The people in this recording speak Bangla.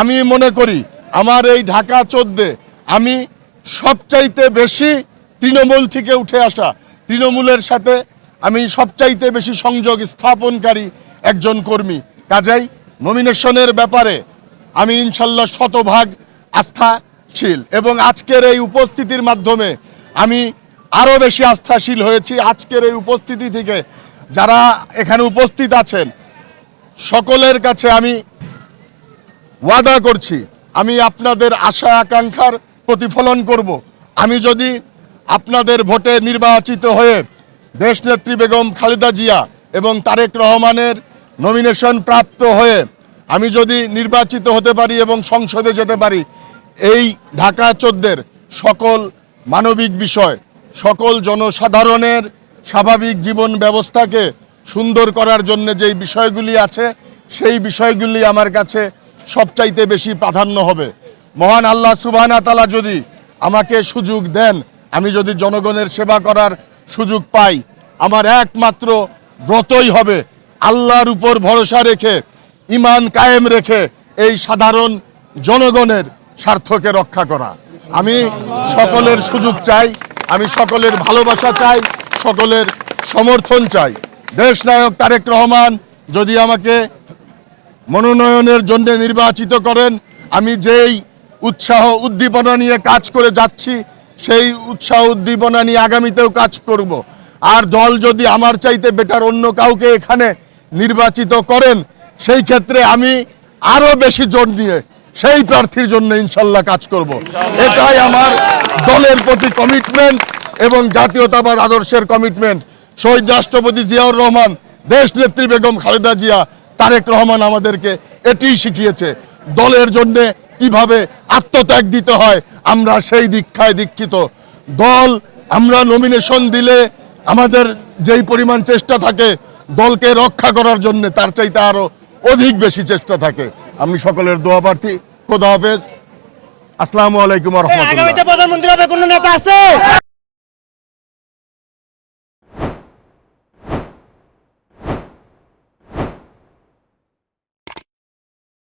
আমি মনে করি আমার এই ঢাকা 14 আমি সবচাইতে বেশি তৃণমূল থেকে উঠে আসা, তৃণমূলের সাথে আমি সবচাইতে বেশি সংযোগ স্থাপনকারী একজন কর্মী। কাজেই নমিনেশনের ব্যাপারে আমি ইনশাল্লাহ শতভাগ আস্থাশীল এবং আজকের এই উপস্থিতির মাধ্যমে আমি আরও বেশি আস্থাশীল হয়েছি। আজকের এই উপস্থিতি থেকে যারা এখানে উপস্থিত আছেন সকলের কাছে আমি ওয়াদা করছি আমি আপনাদের আশা আকাঙ্ক্ষার প্রতিফলন করব। আমি যদি আপনাদের ভোটে নির্বাচিত হয়ে দেশনেত্রী বেগম খালেদা জিয়া এবং তারেক রহমানের নমিনেশন প্রাপ্ত হয়ে আমি যদি নির্বাচিত হতে পারি এবং সংসদে যেতে পারি, এই ঢাকা 14 সকল মানবিক বিষয়, সকল জনসাধারণের স্বাভাবিক জীবন ব্যবস্থাকে সুন্দর করার জন্য যেই বিষয়গুলি আছে সেই বিষয়গুলি আমার কাছে সবচাইতে বেশি প্রাধান্য হবে। মহান আল্লাহ সুবহানাহু ওয়া তাআলা যদি আমাকে সুযোগ দেন, আমি যদি জনগণের সেবা করার সুযোগ পাই, আমার একমাত্র ব্রতই হবে আল্লাহর উপর ভরসা রেখে, ঈমান কায়েম রেখে এই সাধারণ জনগণের স্বার্থকে রক্ষা করা। আমি সকলের সুযোগ চাই, আমি সকলের ভালোবাসা চাই, সকলের সমর্থন চাই। দেশনায়ক তারেক রহমান যদি আমাকে মনোনয়নের জন্য নির্বাচিত করেন, আমি যেই উৎসাহ উদ্দীপনা নিয়ে কাজ করে যাচ্ছি সেই উৎসাহ উদ্দীপনা নিয়ে আগামীতেও কাজ করব। আর দল যদি আমার চাইতে বেটার অন্য কাউকে এখানে নির্বাচিত করেন, সেই ক্ষেত্রে আমি আরও বেশি জোর নিয়ে সেই প্রার্থীর জন্য ইনশাল্লাহ কাজ করব। এটাই আমার দলের প্রতি কমিটমেন্ট এবং জাতীয়তাবাদ আদর্শের কমিটমেন্ট। শহীদ রাষ্ট্রপতি জিয়াউর রহমান, দেশনেত্রী বেগম খালেদা জিয়া, তারেক রহমান আমাদেরকে এটিই শিখিয়েছে দলের জন্য কিভাবে আত্মত্যাগ দিতে হয়। আমরা সেই দীক্ষায় দীক্ষিত। দল আমরা নমিনেশন দিলে আমাদের যেই পরিমাণ চেষ্টা থাকে দলকে রক্ষা করার জন্য, তার চাইতে আরো অধিক বেশি চেষ্টা থাকে। আমি সকলের দোয়া প্রার্থী। খোদা হাফেজ। আসসালামু আলাইকুম ওয়া রাহমাতুল্লাহ। আগামীতে প্রধানমন্ত্রী হবে কোনো নেতা আছে?